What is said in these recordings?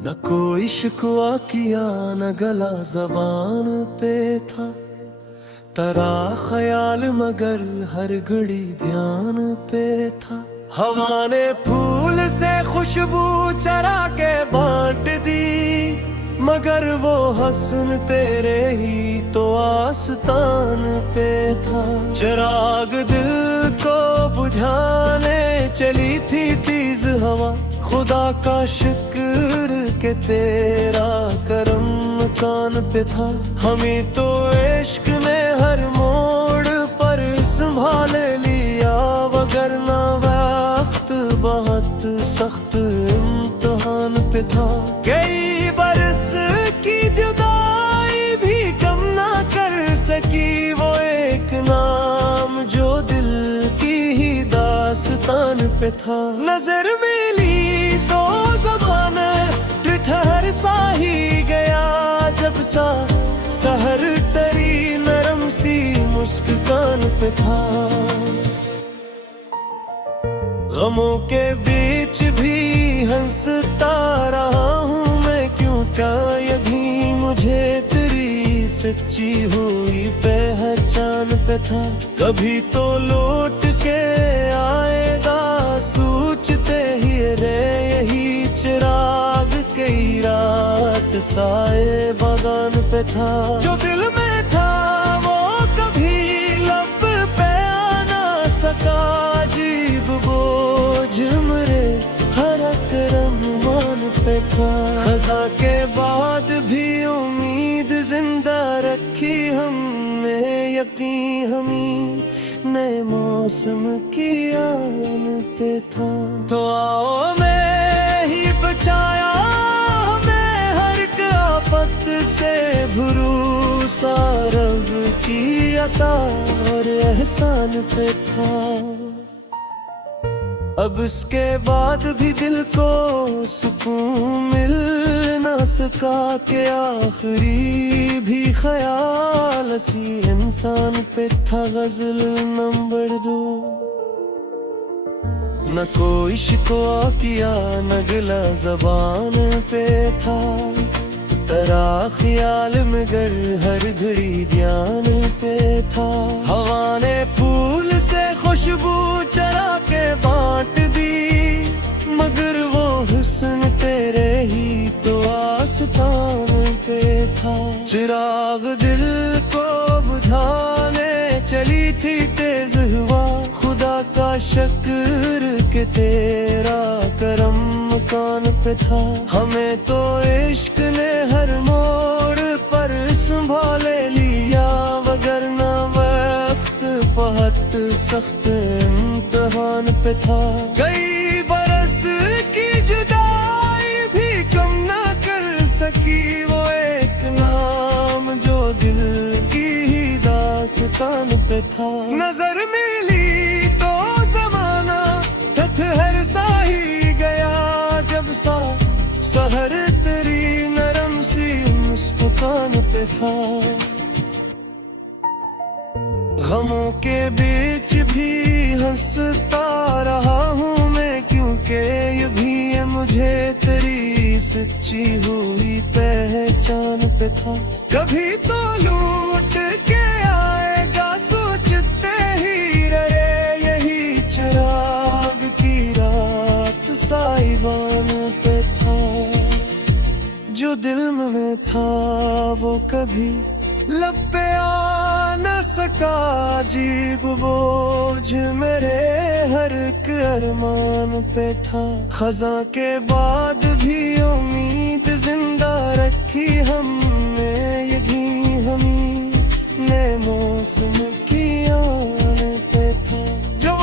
न कोई शिकवा किया न गला जबान पे था, तेरा ख्याल मगर हर घड़ी ध्यान पे था। हवा ने फूल से खुशबू चरा के बांट दी, मगर वो हसन तेरे ही तो आस्तान पे था। चिराग दिल को बुझाने चली थी तेज हवा, खुदा का शुक्र के तेरा करम कान पे था। हमें तो इश्क ने हर मोड़ पर संभाल लिया, वगरना वक्त बहुत सख्त इम्तिहान पे था। कई बरस की जुदाई भी कम ना कर सकी वो एक नाम जो दिल की ही दास्तान पे था। नजर मिली तो ज़माना ठहर सा ही गया, जब सा सहर तेरी नरम सी मुस्कान पे था। गमों के बीच भी हंसता रहा हूँ मैं, क्यों क्या यही मुझे तेरी सच्ची हुई पहचान पे था। कभी तो लौट के आएगा सोचते ही रे यही चिराग कई रात साए बागान पे था। जो दिल में था वो कभी लब पे आ ना सका, अजीब बोझ मेरे हर करमान पे था। खज़ा के बाद भी उम्मीद जिंदा रखी हमने, यकीन हमी नए मौसम की आन पे था। तो आओ मैं ही बचाया हमें हर एक आफत से, भरोसा रब की अता और एहसान पे था। अब इसके बाद भी दिल को सुकून मिल ना सका, के आखिरी भी ख्याल सी इंसान पे था। गजल नंबर 2। न कोई शिकवा किया न गिला जबान पे था, तेरा ख्याल मगर हर घड़ी ध्यान पे था। हवा ने फूल से खुशबू चरा के बांट दी, मगर वो हुस्न तेरे ही तो आस्तान पे था। चिराग दिल को बुझाने चली थी तेज हवा, खुदा का शुक्र के तेरा करम कान पे था। हमें तो इश्क ने हर मोड़ पर संभाल लिया, वगरना वक्त बहुत सख्त इम्तिहान पे था। कई बरस की जुदाई भी कम ना कर सकी वो एक नाम जो दिल की ही दास्तान पे था। नजर मिली तो ज़माना ठहर सा ही गया, जब सा सहर तेरी नरम सी मुस्कान पे था। गमों के बीच भी हंसता रहा हूँ मैं, क्योंकि ये भी है मुझे तेरी सच्ची हुई पहचान पे था। कभी तो लूट के आएगा सोचते ही रहे यही चिराग की रात साइबान पे था। जो दिल में था वो कभी लब पे आ न सका, अजीब बोझ मेरे हर एक अरमान पे था। खज़ा के बाद भी उम्मीद जिंदा रखी हमने, यही हमी नए मौसम की आन पे था। जो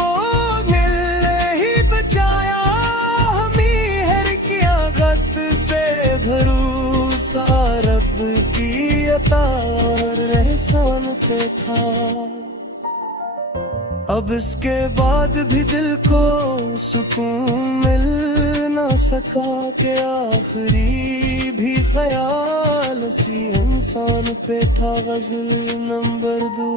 मिलने ही बचाया हमी हर की आगत से, भरोसा रब की अता और एहसान पे था। अब इसके बाद भी दिल को सुकून मिल ना सका, के आखिरी भी ख्याल सी इंसान पे था। गजल नंबर 2।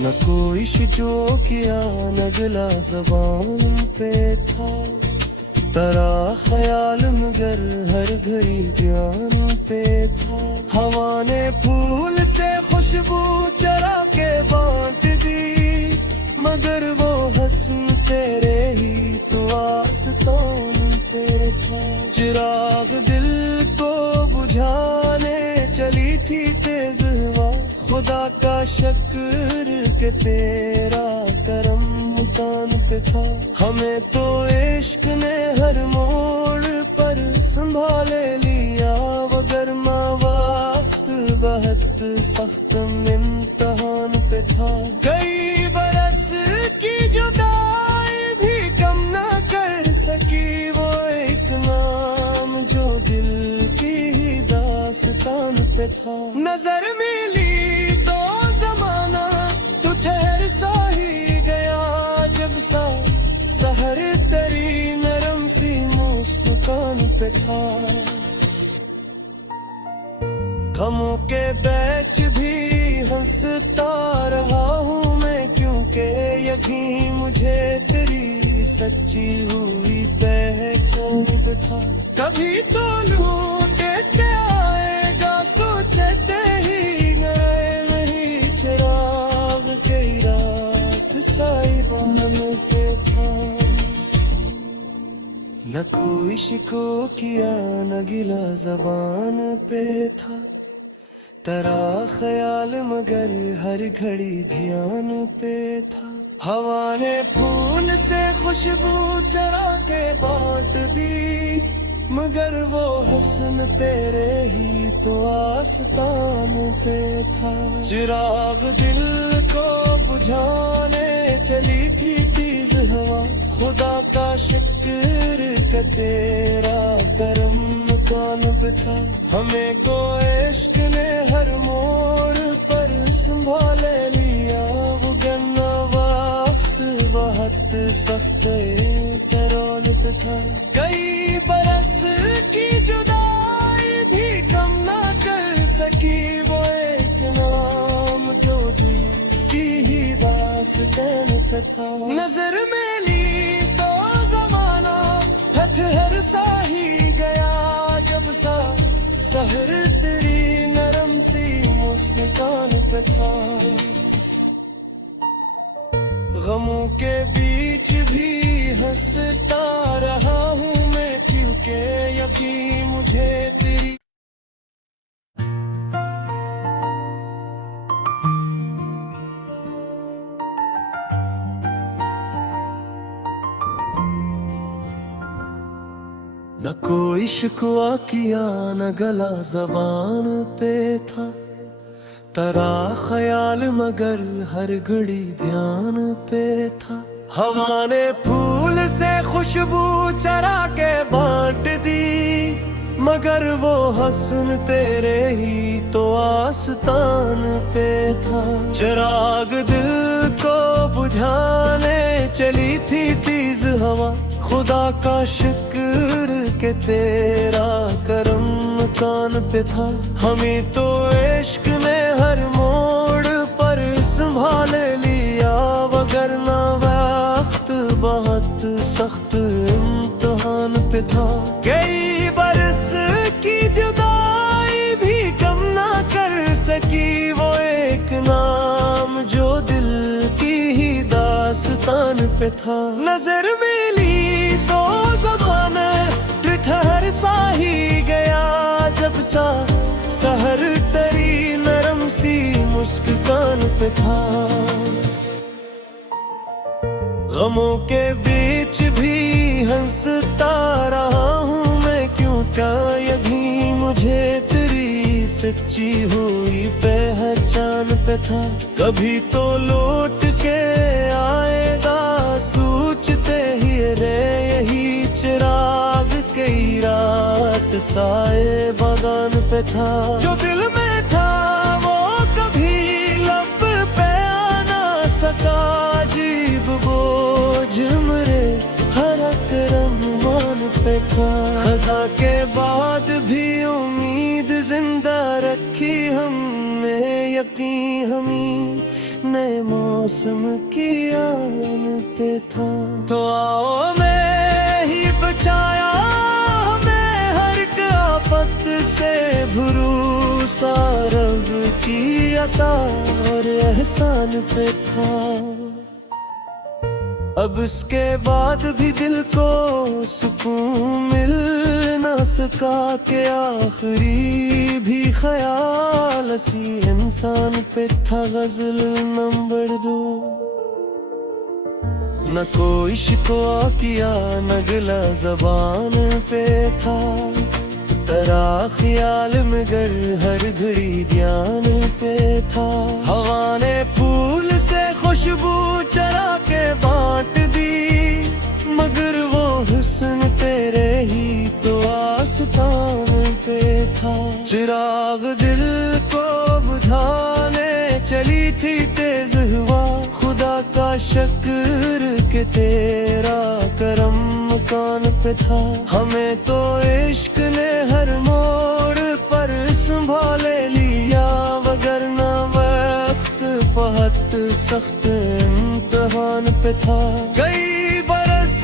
न कोई शिजो किया न गिला जबान पे था, तेरा ख्याल मगर हर घड़ी ध्यान पे था। हवा ने फूल से खुशबू चरा के बांट दी, मगर वो हस्न तेरे ही तो आस्तान पे था। चिराग दिल को बुझाने चली थी तेज हवा, खुदा का शुक्र के तेरा करम मुकान पे था। हमें तो इश्क ने हर मोड़ पर संभाले लिया, वगरना वक्त बहुत सख्त इम्तिहान पे था। कई बरस की जुदाई भी कम न कर सकी वो एक नाम जो दिल की ही दास्तान पे था। नजर मिली तो जमाना तू ठहर सा ही गया, जब सा सहर तेरी नरम सी मुस्कान पे था। गमों के बैच भी हंसता रहा हूँ मैं, क्योंकि यही मुझे तेरी सच्ची हुई पहचान पे था। कभी तो लूटे के आएगा सोचते ही गए, वही चिराग के रात साहिबान पे था। न कोई शिको किया न गिला जबान पे था, तेरा ख्याल मगर हर घड़ी ध्यान पे था। हवा ने फूल से खुशबू चढ़ा के बांट दी, मगर वो हस्न तेरे ही तो आस्तान पे था। चिराग दिल को बुझाने चली थी तेज हवा, खुदा का शुक्र का तेरा करम मुकान पे था। हमें को इश्क ने हर मोड़ पर संभाले लिया, वो गन्ना वक्त बहुत सख्त पैरोल पे था। कई बरस की जुदाई भी कम ना कर सकी वो एक नाम जो दिल की ही दास्तान पे था। नजर में ली तो जमाना हथहर सा ही गया, जब सा सहर तेरी नरम सी मुस्कान पे था। गमों के बीच भी हंसता रहा हूँ मैं, क्योंकि यकीन मुझे तेरी न कोई शिकवा किया न गला जबान पे था, तेरा ख्याल मगर हर घड़ी ध्यान पे था। हवा ने फूल से खुशबू चरा के बांट दी, मगर वो हस्न तेरे ही तो आस्तान पे था। चिराग दिल को बुझाने चली थी तेज हवा, खुदा का शुक्र के तेरा करम कान पे था। हमें तो इश्क ने हर मोड़ पर संभाले लिया, वगरना वक्त बहुत सख्त इम्तिहान पे था। कई बरस की जुदाई भी कम ना कर सकी वो एक नाम जो दिल की ही दास्तान पे था। नजर मिली तो ज़माना ठहर सा ही गया, जब सा सहर तेरी नरम सी मुस्कान पे था। गमों के बीच भी हंसता रहा हूँ मैं, क्योंकि यही मुझे तेरी सच्ची हुई पहचान पे था। कभी तो लौट के आएगा सोचते ही रे, यही चिराग कई रात साए बागान पे था। जो दिल में था वो कभी लब पे आ ना सका, अजीब बोझ मेरे हर करमान पे था। खजा के बाद भी उम्मीद जिंदा रखी हमने, यकीन हमी नए मौसम की आन पे था। तो आओ मैं ही बचा से भरोसा रब की अता और एहसान पे था। अब इसके बाद भी दिल को सुकून मिल ना सका के आखिरी भी ख्याल इसी इंसान पे था। गजल नंबर 2। न कोई शिकवा किया न गिला ज़बान पे था, तेरा ख्याल मगर हर घड़ी ध्यान पे था। हवा ने फूल से खुशबू चरा के बांट दी, मगर वो हुस्न तेरे ही तो आस्तान पे था। चिराग दिल को बुझाने चली थी तेज हुआ, खुदा का शुक्र के तेरा करम कान पे था। हमें तो इश्क ने हर मोड़ पर संभाले लिया, वगरना वक्त बहुत सख्त इम्तिहान पे था। कई बरस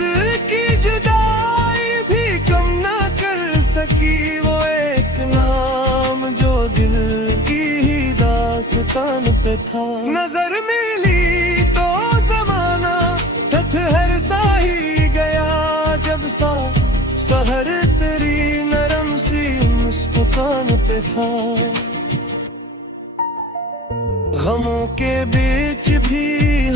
की जुदाई भी कम ना कर सकी वो एक नाम जो दिल की ही दास्तान पे था। नजर मिली तो जमाना ठहर सा ही गया, जब सा सहर तेरी नरम सी मुस्कान पे था। गमों के बीच भी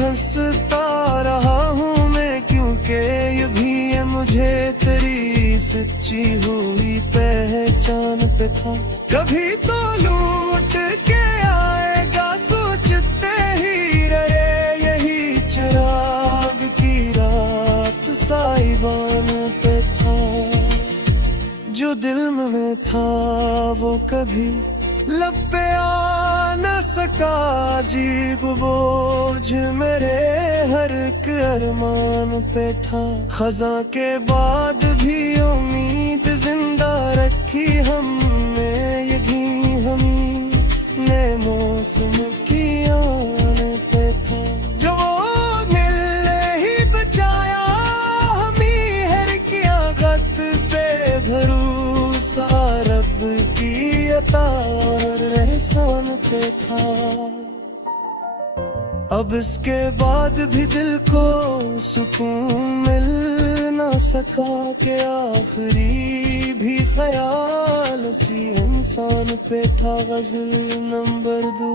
हंसता रहा हूँ मैं, क्योंकि ये भी है मुझे तेरी सच्ची हुई पहचान पे था। कभी तो लूट के आएगा सोचते ही रहे, यही चिराग की रात साइबान पे था। जो दिल में था वो कभी लब पे आ न सका, अजीब बोझ मेरे हर एक अरमान पे था। खजा के बाद भी उम्मीद जिंदा रखी हमने, यही हमी ने मौसम की आन पे था। जो वो मिलने ही बचाया हमी हर किया गत से भरोसा रब की अता एहसान पे था। अब इसके बाद भी दिल को सुकून मिल ना सका के आखिरी भी ख्याल इसी इंसान पे था। गजल नंबर 2।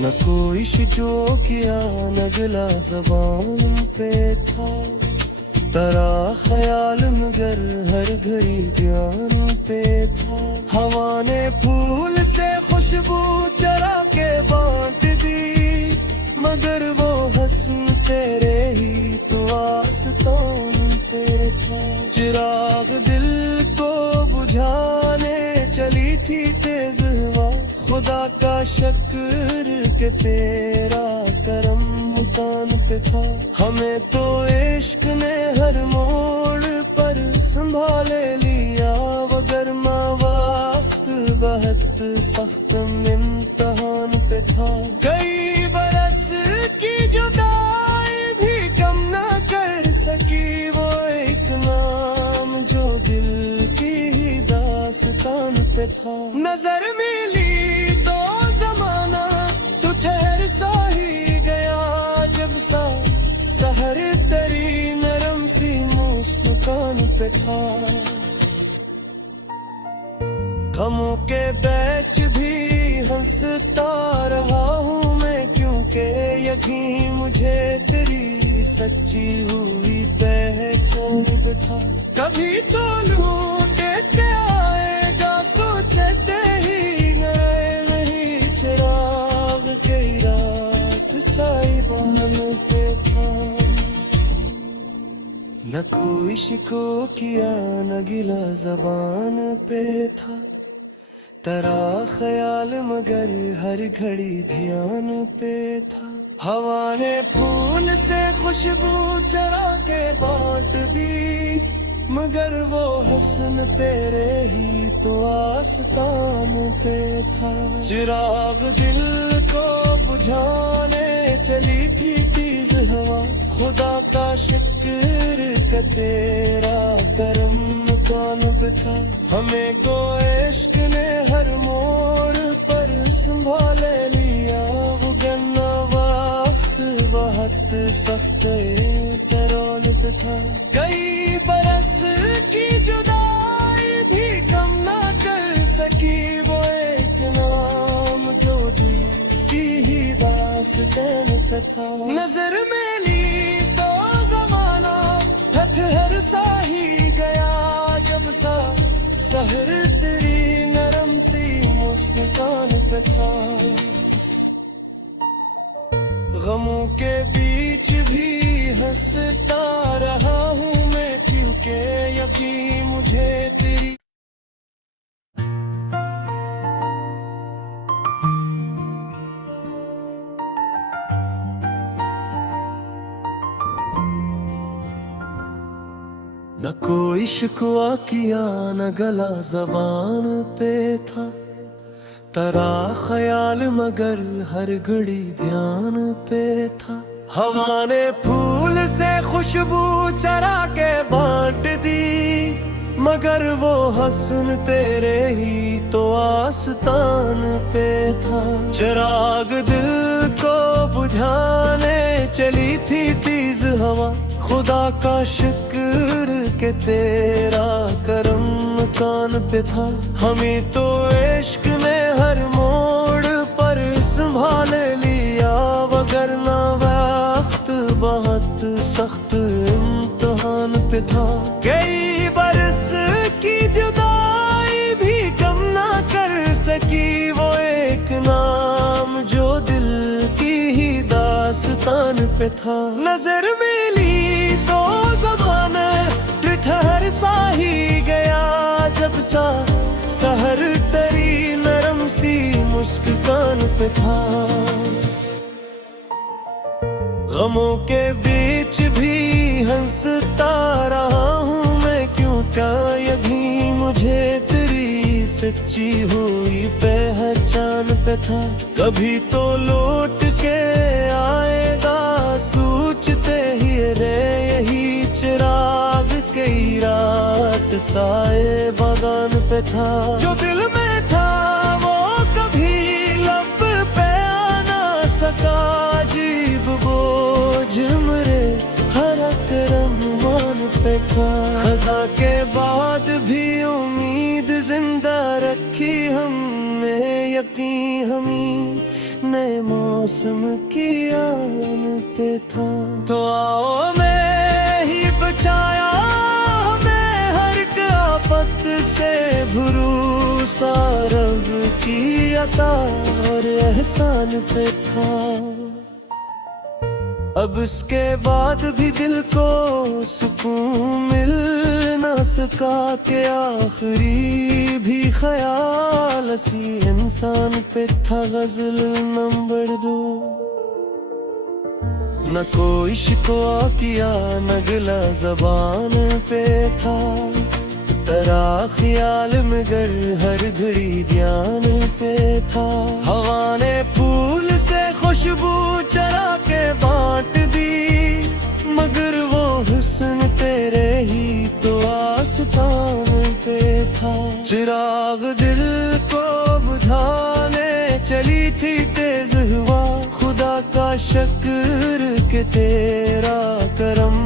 न कोई शिजो किया न गिला ज़बान पे था, तेरा ख्याल मगर हर घड़ी ध्यान पे था। हवा ने फूल से खुशबू चरा के बांट दी, मगर वो हस्न तेरे ही तो आस्तान पे था। चिराग दिल को बुझाने चली थी तेज हवा, खुदा का शुक्र के तेरा करम कान पे था। हमें तो इश्क ने हर मोड़ पर संभाले लिया, वगरना वक्त बहुत सख्त इम्तिहान पे था। कई बरस की जुदाई भी कम ना कर सकी वो एक नाम जो दिल की ही दास्तान पे था। नजर मिली तो जमाना तू ठहर सा ही गया, जब सा सहर तेरी नरम सी मुस्कान पे था। गमों के बैच भी हंसता रहा हूँ मैं, क्योंकि यही मुझे तेरी सच्ची हुई पहचान पे था। कभी तो लूट के आएगा सोचते ही नहीं, चिराग के रात साइबान पे था। न कोई शिको किया न गिला ज़बान पे था, तेरा ख्याल मगर हर घड़ी ध्यान पे था। हवा ने फूल से खुशबू चरा के बांट दी, मगर वो हसन तेरे ही तो आस्तान पे था। चिराग दिल को बुझाने चली थी तेज हवा, खुदा का शुक्र का तेरा करम कौन बिठा। हमें को इश्क ने हर मोड़ पर संभाले लिया, वो गन्ना वक्त बहुत सख्त तरौलत था। कई बरस की जुदाई भी कम ना कर सकी, वो एक नाम जो दिल की ही दास्तान पे था। नजर में ली तो जमाना हथहर सा ही गया, जब सा सहर तेरी नरम सी मुस्कान पे था। गमों के बीच भी हंसता रहा हूँ मैं, क्योंकि यकीन मुझे तेरी। न कोई शिकवा किया न गला जबान पे था, तेरा ख्याल मगर हर घड़ी ध्यान पे था। हवा ने फूल से खुशबू चरा के बांट दी, मगर वो हसन तेरे ही तो आस्तान पे था। चिराग दिल को बुझाने चली थी तेज हवा, खुदा का शुक्र के तेरा करम कान पे था। हमें तो इश्क ने हर मोड़ पर संभाले लिया, वगरना वक्त बहुत सख्त इम्तिहान पे था। कई बरस की जुदाई भी कम ना कर सकी, वो एक नाम जो दिल की ही दास्तान पे था। नजर में ली तो ज़माना ठहर सा ही गया, जब सा सहर तेरी नरम सी मुस्कान पे था। गमों के बीच भी हंसता रहा हूँ मैं, क्यों क्या यही मुझे तेरी सच्ची हुई पहचान पे था। कभी तो लौट के आएगा सोचते ही रे यही चिराग, कई रात साए बागान पे था। जो दिल में था वो कभी लब पे आ ना सका, अजीब बोझ मेरे हर रहमान पे था। खजा के बाद भी उम्मीद जिंदा रखी हमने, यकीन हमी नए मौसम की आन पे था। तो आओ मैं ही बचाया हमें हर आफत से, भरोसा रब की अता और एहसान पे था। अब इसके बाद भी दिल को सुकून मिल ना सका, के आखिरी भी ख्याल इसी इंसान पे था। गजल नंबर 2। न कोई शिकवा किया न गिला ज़बान पे था, तेरा ख्याल मगर हर घड़ी ध्यान पे था। हवा ने फूल से खुशबू चरा के बांट दी, मगर वो हुस्न तेरे ही तो आस्तान पे था। चिराग दिल को बुझाने चली थी तेज हुआ, खुदा का शुक्र के तेरा करम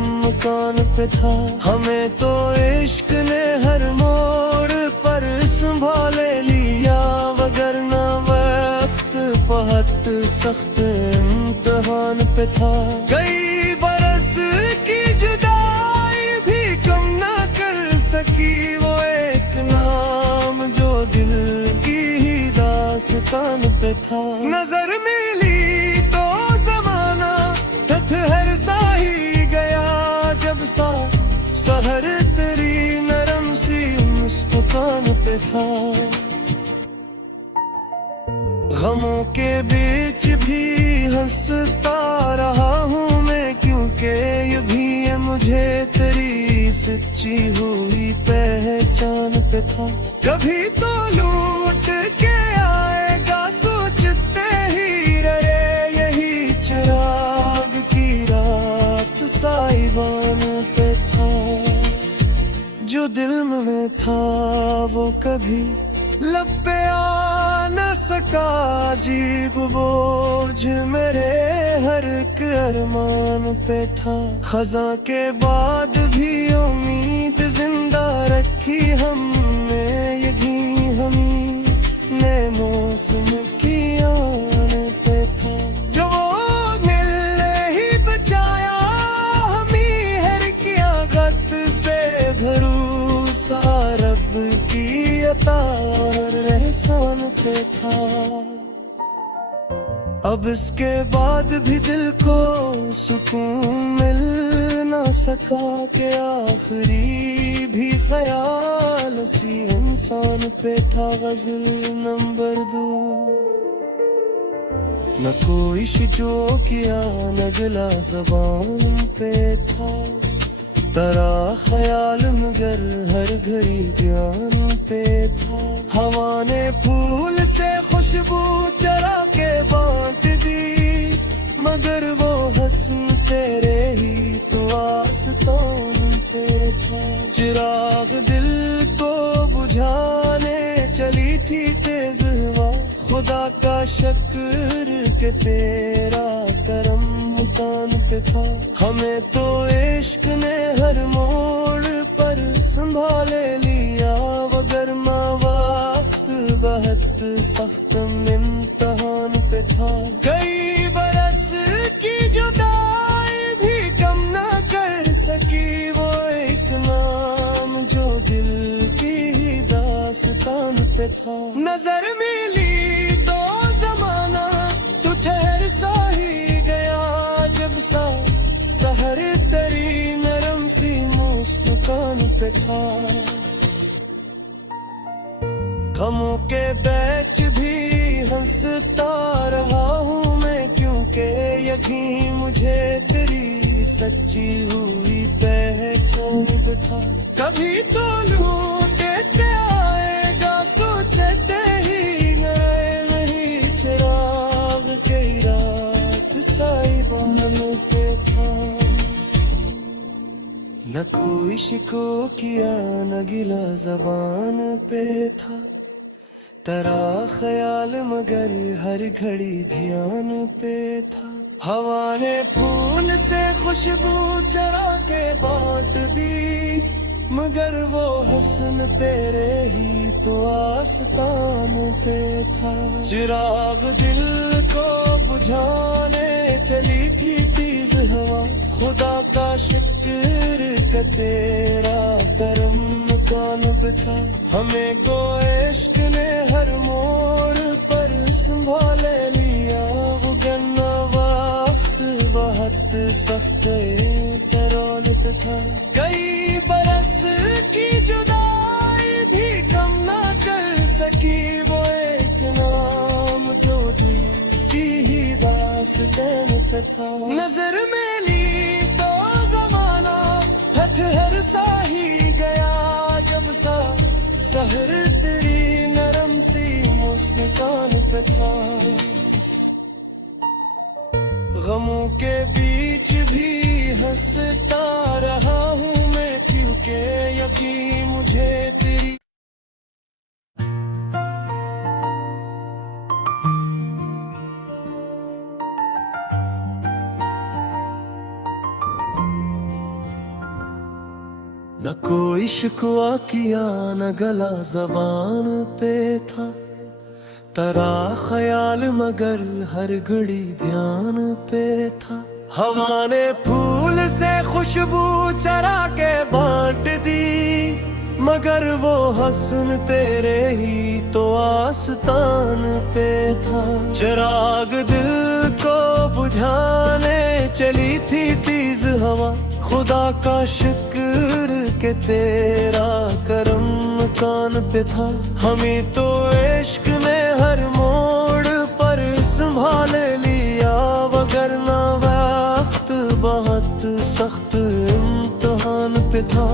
कान पे था। हमें तो इश्क ने हर मोड़ पर संभाले लिया, वगरना वक्त बहुत सख्त इम्तिहान पे था। कई बरस की जुदाई भी कम ना कर सकी, वो एक नाम जो दिल की ही दास्तान पे था। नजर में ली तो ज़माना ठहर सा ही गया, जब सा सहर तेरी नरम सी मुस्कान पे था। गमों के बीच भी हंसता रहा हूँ मैं, क्योंकि ये भी है मुझे तेरी सच्ची हुई पहचान पे था। कभी तो लूट के आएगा सोचते ही रहे, यही चिराग की रात साइबान पे था। जो दिल में था वो कभी लब पे आ न सका, अजीब बोझ मेरे हर एक अरमान पे था। खजा के बाद भी उम्मीद जिंदा रखी हमने, यही हमी ने मौसम की आन पे था। जो वो मिलने ही बचाया हमी हर किया गत से भरोसा, रब की अता एहसान पे था। अब इसके बाद भी दिल को सुकून मिल ना सका, कि आखिरी भी ख्याल सी इंसान पे था। गज़ल नंबर 2। न कोई जो किया न गिला ज़बान पे था, तेरा ख्याल मगर हर घड़ी ध्यान पे था। हवा ने फूल से खुशबू चरा के बांट दी, मगर वो हस्न तेरे ही तो आस्तान पे था। चिराग दिल को बुझाने चली थी तेज हवा, खुदा का शुक्र के तेरा करम मुकान पे था। हमें तो इश्क ने हर मोड़ पर संभाले लिया, वगर वक्त बहुत सख्त इम्तिहान पे था। कई बरस की जुदाई भी कम ना कर सकी, वो एक नाम जो दिल की दास्तान पे था। नजर मिली तो जमाना तू ठहर सा ही गया, जब सा सहर तेरी नरम सी मुस्कान पे था। गमों के बैच भी हंसता रहा हूँ मैं, क्योंकि यकीन मुझे तेरी सच्ची हुई पहचान पे था। कभी तो लूटे ते आएगा सोचते ही न रहे, नहीं चिराग के रात साइबान पे था। न कोई शिको किया न गिला ज़बान पे था, तेरा ख्याल मगर हर घड़ी ध्यान पे था। हवा ने फूल से खुशबू चढ़ा के बांट दी, मगर वो हसन तेरे ही तो आस्तान पे था। चिराग दिल को बुझाने चली थी तेज हवा, खुदा का शुक्र का तेरा करम कान पे था। हमें को इश्क ने हर मोड़ पर संभाले लिया, वो गन्ना वक्त बहुत सख्त तरौन पे था। कई बरस की जुदाई भी कम ना कर सकी, वो एक नाम जो दिल की ही दास्तान पे था। नजर में ली तो जमाना हथहर सा ही गया, जब सा सहर तेरी नरम सी मुस्कान पे था। गमों के बीच भी हंसता रहा हूँ मैं, क्योंकि यकीन मुझे तेरी न कोई शिकवा किया न गला ज़बान पे था, तेरा ख्याल मगर हर घड़ी ध्यान पे था। हवा ने फूल से खुशबू चरा के बांट दी, मगर वो हसन तेरे ही तो आस्तान पे था। चिराग दिल को बुझाने चली थी तेज हवा, खुदा का शुक्र के तेरा करम कान पे था। हमें तो इश्क ने हर मोड़ पर संभाले लिया, वगरना वक्त बहुत सख्त इम्तिहान पे था।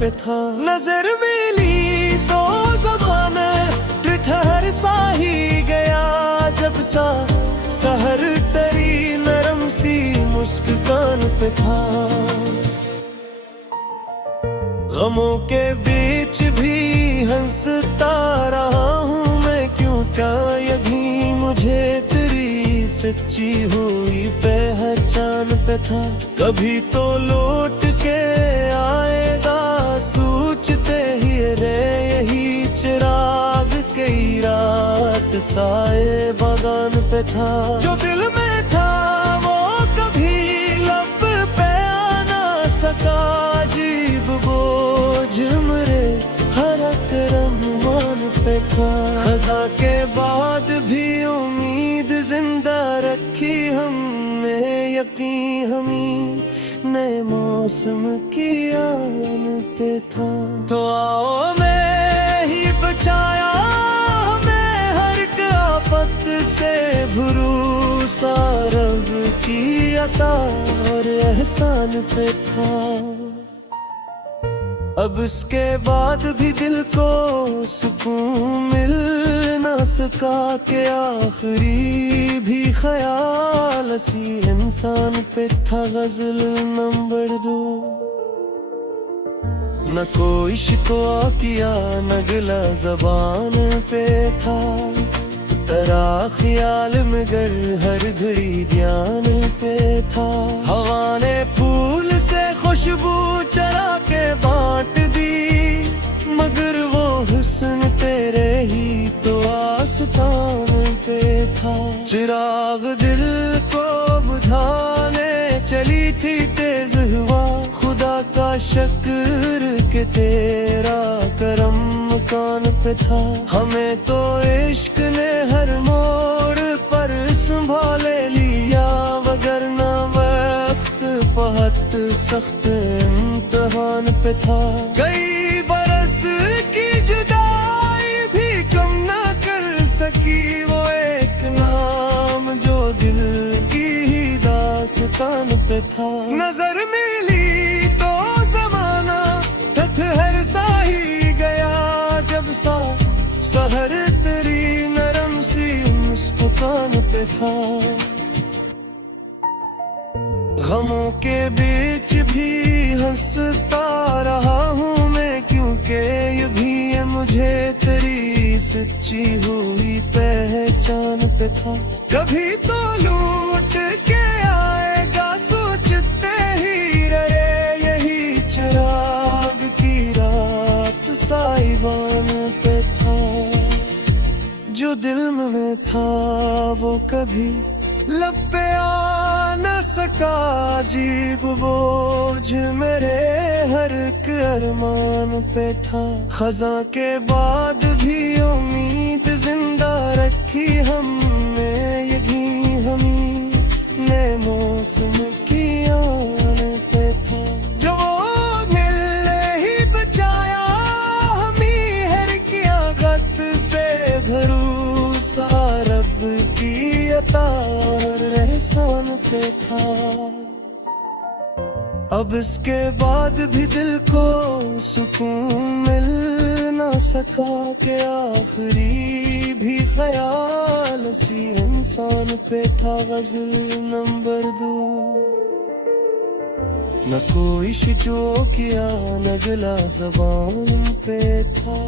पे था। नजर मिली तो ज़माना ठहर सा ही गया जब सा सहर तेरी नरम सी मुस्कान पे था। गमों के बीच भी हंसता रहा हूँ मैं, क्यों क्या यही मुझे तेरी सच्ची हुई पहचान पे था। कभी तो लौट के आएगा सोचते ही रे यही चिराग कई रात साए बागान पे था। जो दिल में था वो कभी लब पे आ ना सका, अजीब बोझ मेरे हर रममान पे था। खज़ा के बाद भी उम्मीद जिंदा रखी हमने, यकीन हमी नए मौसम की आन पे था। तो आओ मैं ही बचाया हमें हर एक आफत से, भरोसा रब की अता और एहसान पे था। अब इसके बाद भी दिल को सुकून मिल ना सका कि आखिरी भी ख्याल इसी इंसान पे था। गजल नंबर 2। न कोई शिकवा किया न गिला ज़बान पे था, तेरा ख्याल मगर हर घड़ी ध्यान पे था। हवा ने फूल से खुशबू चरा के बांट दी, मगर वो हुस्न तेरे ही तो आस्तान पे था। चिराग दिल को बुझाने चली थी तेज हुआ, खुदा का शुक्र के तेरा करम मकान पे था। हमें तो इश्क ने हर मोड़ पर संभाले लिया, वगरना वक्त बहुत सख्त इम्तिहान पे था। कई बरस की जुदाई भी कम ना कर सकी वो एक नाम जो दिल की ही दास्तान पे था। नजर मिली तो ज़माना ठहर सा ही गया जब सा सहर तेरी नरम सी मुस्कान पे था। गमों के बीच भी हंसता रहा हूँ मैं, क्योंकि ये भी है मुझे तेरी सच्ची हुई पहचान पे था। कभी तो लूट के आएगा सोचते ही रहे यही चिराग की रात साइबान पे था। जो दिल में था वो कभी लब पे आ न सका, अजीब बोझ मेरे हर एक अरमान पे था। खज़ा के बाद भी उम्मीद जिंदा रखी हमने, यही हमी नए मौसम की आन पे था। जो वो मिलने ही बचाया हमी हर किया गत से, भरोसा रब की अता एहसान पे था। अब इसके बाद भी दिल को सुकून मिल ना सका कि आखिरी भी ख्याल इसी इंसान पे था। गजल नंबर 2। न कोई शिकवा किया न गिला ज़बान पे था,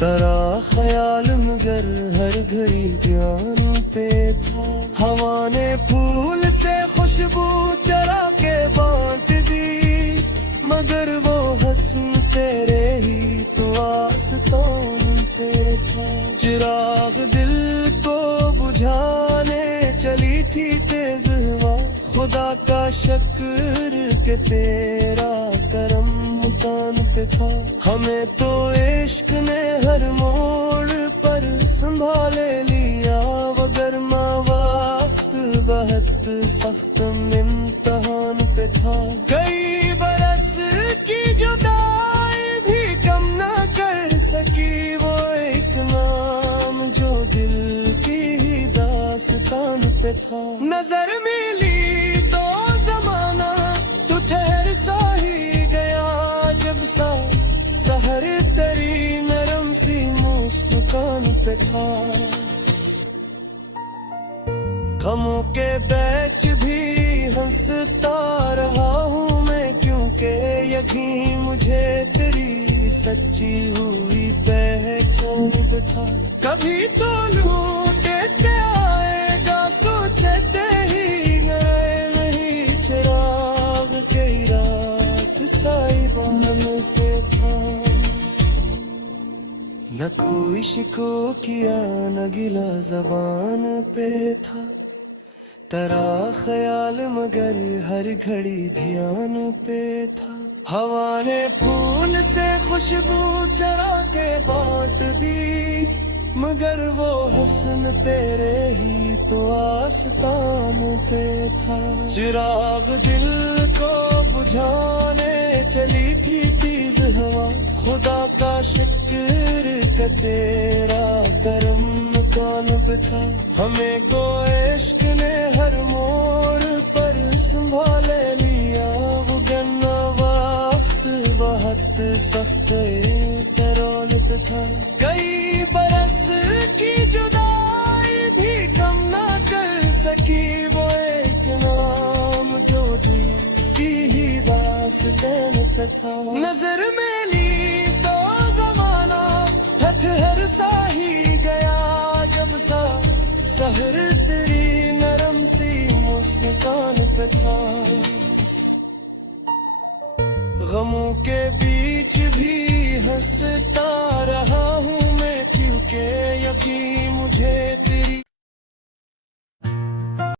तेरा ख्याल मगर हर घड़ी ध्यान पे था। हवा ने फूल से खुशबू चरा के बांट दी, मगर वो हस्न तेरे ही तो आस्तान पे था। चिराग दिल को बुझाने चली थी तेज हवा, खुदा का शुक्र के तेरा करम मुकान पे था। हमें तो इश्क ने हर मोड़ पर संभाले लिया, वगरना वक्त बहुत सख्त इम्तिहान पे था। कई बरस की जुदाई भी कम ना कर सकी वो एक नाम जो दिल की ही दास्तान पे था। नजर मिली तो ज़माना तो ठहर सा ही गया जब सा था। गमों के बैच भी हंसता रहा हूँ मैं, क्योंकि यही मुझे तेरी सच्ची हुई पहचान था। कभी तो लूटे के आएगा सोचते ही गए नहीं, चिराग के रात साहिबान पे था। न कोई शिको किया न गिला जबान पे था, तेरा ख्याल मगर हर घड़ी ध्यान पे था। हवा ने फूल से खुशबू चरा के बांट दी, मगर वो हुस्न तेरे ही तो आस्तान पे था। चिराग दिल को बुझाने चली थी तेज हवा, खुदा का शुक्र का तेरा करम कान पे था। हमें को इश्क ने हर मोड़ पर संभाले लिया, वो गन्ना वक्त बहुत सख्त तरौलत था। कई बरस की जुदाई भी कम ना कर सकी वो एक नाम जो दिल की ही दास्तान पे था। नजर में ली तो जमाना हथहर सा ही गया, जब सा सहर तेरी नरम सी मुस्कान पे था। गमों के बीच भी हंसता